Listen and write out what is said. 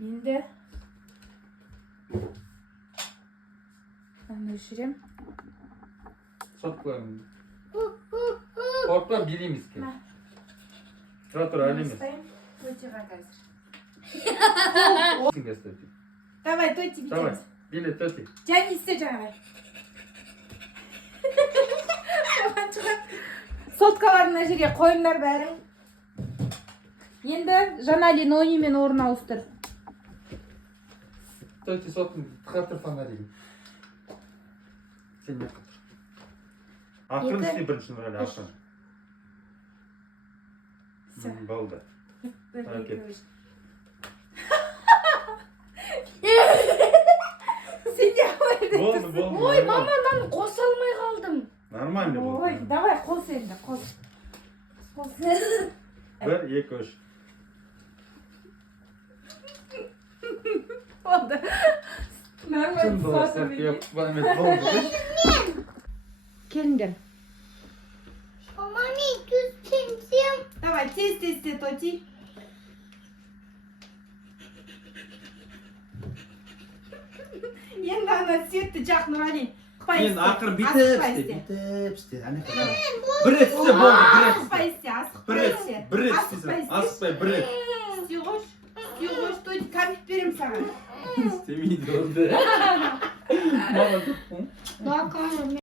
Енді аны өшірем. Соткаларымды. Қорықпа, билейміз ке. Тұра, әлемес. Тотиға қазір. Сіңге тоти. Давай, тоти Давай, бітеміз. биле тоти. Және істе жаңағай. Соткаларына жерге қойыңдар бәрің. Енді жаңа линоймен орын ауыстыр. Тоти соттың қатыр фонарigi. Сен не қатыр? Ақырын істе бірінші нұрали, ақырын. Болды. Сен не қойды? Болды. Ой, мамадан қоса алмай қалдым. Нормально болды. Ой, давай қос енді, қос. Бір, екі, үш. Oldu. Normal Şimdi olsak yok. Bana met oldu. Келіңдер. Мамами, түз темсем. Давай, тез, тоти. Енді ана светті жақ Нұрали. Мен ақыр бітіп істе. Бір рет істе болды, Асықпай істе. бір рет істесің. Асықпай, бір рет. Сүйғош, тоти кәмпит берем саған. İstemiyordu oldu. Mama. Бака.